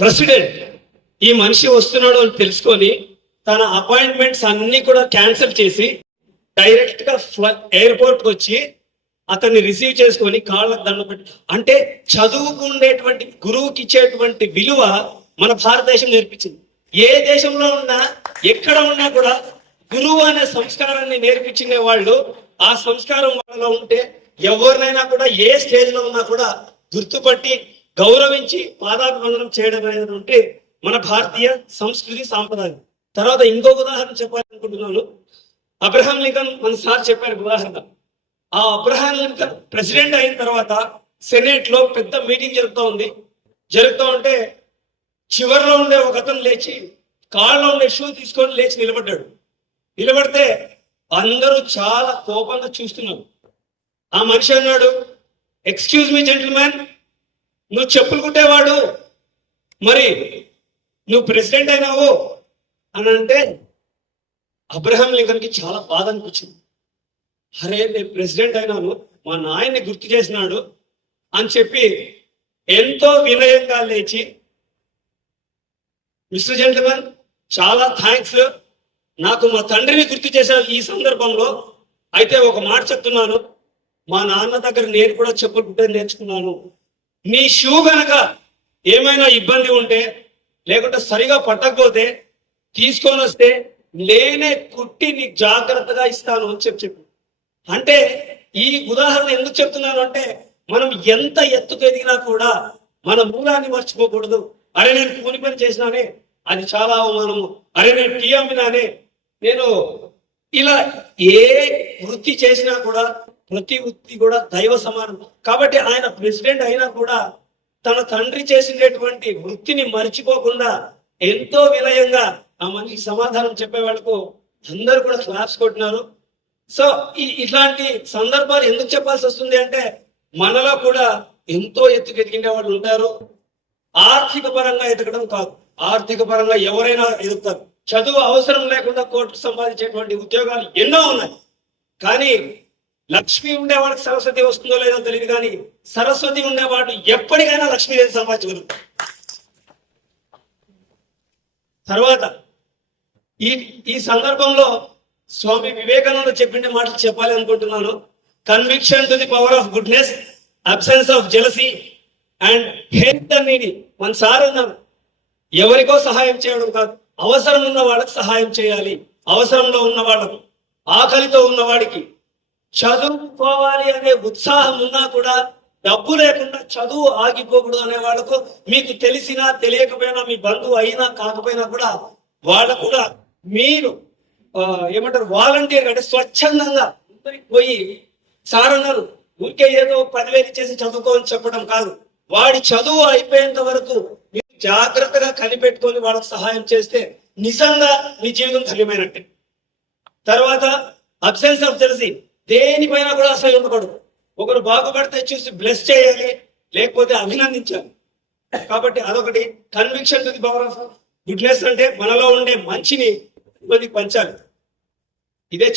President ఈ మనిషి వస్తున్నాడు అని తెలుసుకొని తన అపాయింట్మెంట్స్ అన్ని కూడా క్యాన్సిల్ చేసి డైరెక్ట్ గా ఎయిర్పోర్ట్ కి వచ్చి అతన్ని రిసీవ్ చేసుకొని కాళ్ళకు దండం పెట్టి, అంటే చదువుకునేటువంటి గురువుకి ఇచ్చేటువంటి విలువ మన భారతదేశం నేర్పించింది. ఏ దేశంలో ఉన్నా ఎక్కడ ఉన్నా కూడా గురువు అనే సంస్కారాన్ని నేర్పించిన వాళ్ళు, ఆ సంస్కారం వాళ్ళలో ఉంటే ఎవరినైనా కూడా ఏ స్టేజ్ లో ఉన్నా కూడా గుర్తుపట్టి గౌరవించి పాదాభివందనం చేయడం అనేది ఉంటే మన భారతీయ సంస్కృతి సాంప్రదాయం. తర్వాత ఇంకొక ఉదాహరణ చెప్పాలనుకుంటున్నాను. అబ్రహాం లింకన్ మన సార్ చెప్పారు ఉదాహరణ. ఆ అబ్రహాం లింకన్ ప్రెసిడెంట్ అయిన తర్వాత సెనేట్ లో పెద్ద మీటింగ్ జరుగుతూ ఉంటే చివరిలో ఉండే ఒక అతను లేచి కాళ్ళలో ఉండే షూ తీసుకొని లేచి నిలబడితే అందరూ చాలా కోపంగా చూస్తున్నారు. ఆ మనిషి అన్నాడు, ఎక్స్క్యూజ్ మీ జెంటిల్మెన్, నువ్వు చెప్పులు కుట్టేవాడు, మరి నువ్వు ప్రెసిడెంట్ అయినావు అని అంటే అబ్రహాం లింకన్కి చాలా బాధ అనిపించింది. అరే నేను ప్రెసిడెంట్ అయినాను, మా నాయన్ని గుర్తు చేసినాడు అని చెప్పి ఎంతో వినయంగా లేచి, మిస్టర్ జెంటిల్మెన్ చాలా థ్యాంక్స్, నాకు మా తండ్రిని గుర్తు చేశారు ఈ సందర్భంలో. అయితే ఒక మాట చెప్తున్నాను, మా నాన్న దగ్గర నేను కూడా చెప్పులు కుట్టేది నేర్చుకున్నాను. నీ షూ గనక ఏమైనా ఇబ్బంది ఉంటే లేకుంటే సరిగా పట్టకపోతే తీసుకొని వస్తే నేనే కుట్టి నీకు జాగ్రత్తగా ఇస్తాను అని చెప్పి. అంటే ఈ ఉదాహరణ ఎందుకు చెప్తున్నాను అంటే, మనం ఎంత ఎత్తుకు ఎదిగినా కూడా మన మూలాన్ని మర్చిపోకూడదు. అరే నేను కూలి పని చేసినానే, అది చాలా అవమానము. అరే నేను టీ అమ్మినానే, నేను ఇలా ఏ వృత్తి చేసినా కూడా ప్రతి వృత్తి కూడా దైవ సమానం. కాబట్టి ఆయన ప్రెసిడెంట్ అయినా కూడా తన తండ్రి చేసినటువంటి వృత్తిని మర్చిపోకుండా ఎంతో వినయంగా ఆ మనిషికి సమాధానం చెప్పే వాళ్ళకు అందరూ కూడా క్లాప్స్ కొట్టినారు. సో ఇట్లాంటి సందర్భాలు ఎందుకు చెప్పాల్సి వస్తుంది అంటే, మనలో కూడా ఎంతో ఎత్తుకు ఎదిగిన వాళ్ళు ఉంటారు. ఆర్థిక పరంగా ఎదగడం కాదు, ఆర్థిక పరంగా ఎవరైనా ఎదుగుతారు. చదువు అవసరం లేకుండా కోట్లు సంపాదించేటువంటి ఉద్యోగాలు ఎన్నో ఉన్నాయి. కానీ లక్ష్మి ఉండేవాడికి సరస్వతి వస్తుందో లేదో తెలియదు, కానీ సరస్వతి ఉండేవాడు ఎప్పటికైనా లక్ష్మీదేవి సంపాదించగలుగుతారు. తర్వాత ఈ సందర్భంలో స్వామి వివేకానంద చెప్పిన మాటలు చెప్పాలి అనుకుంటున్నాను. Conviction to the power of goodness, absence of jealousy and hate the needy. మన సార్ అన్నారు, ఎవరికో సహాయం చేయడం కాదు, అవసరం ఉన్న వాళ్ళకి సహాయం చేయాలి. అవసరంలో ఉన్న వాళ్ళకు, ఆకలితో ఉన్నవాడికి, చదువుకోవాలి అనే ఉత్సాహం ఉన్నా కూడా డబ్బు లేకుండా చదువు ఆగిపోకూడదు అనే వాళ్ళకు, మీకు తెలిసినా తెలియకపోయినా, మీ బంధువు అయినా కాకపోయినా కూడా వాళ్ళకు కూడా మీరు ఏమంటారు వాలంటీర్ అంటే స్వచ్ఛందంగా పోయి సార్ అన్నారు, ఊరికే ఏదో 10,000 ఇచ్చేసి చదువుకో అని చెప్పడం కాదు. వాడి చదువు అయిపోయేంత వరకు మీరు జాగ్రత్తగా కనిపెట్టుకొని వాళ్ళకి సహాయం చేస్తే నిజంగా మీ జీవితం ధన్యమైనట్టే. తర్వాత అబ్సెన్స్ ఆఫ్ జెలసీ, దేనిపైన కూడా అసలు ఉండకూడదు. ఒకరు బాగుపడితే చూసి బ్లెస్ చేయాలి, లేకపోతే అభినందించాలి. కాబట్టి అదొకటి. Conviction to the power of goodness అంటే మనలో ఉండే మంచిని పంచాలి. ఇదే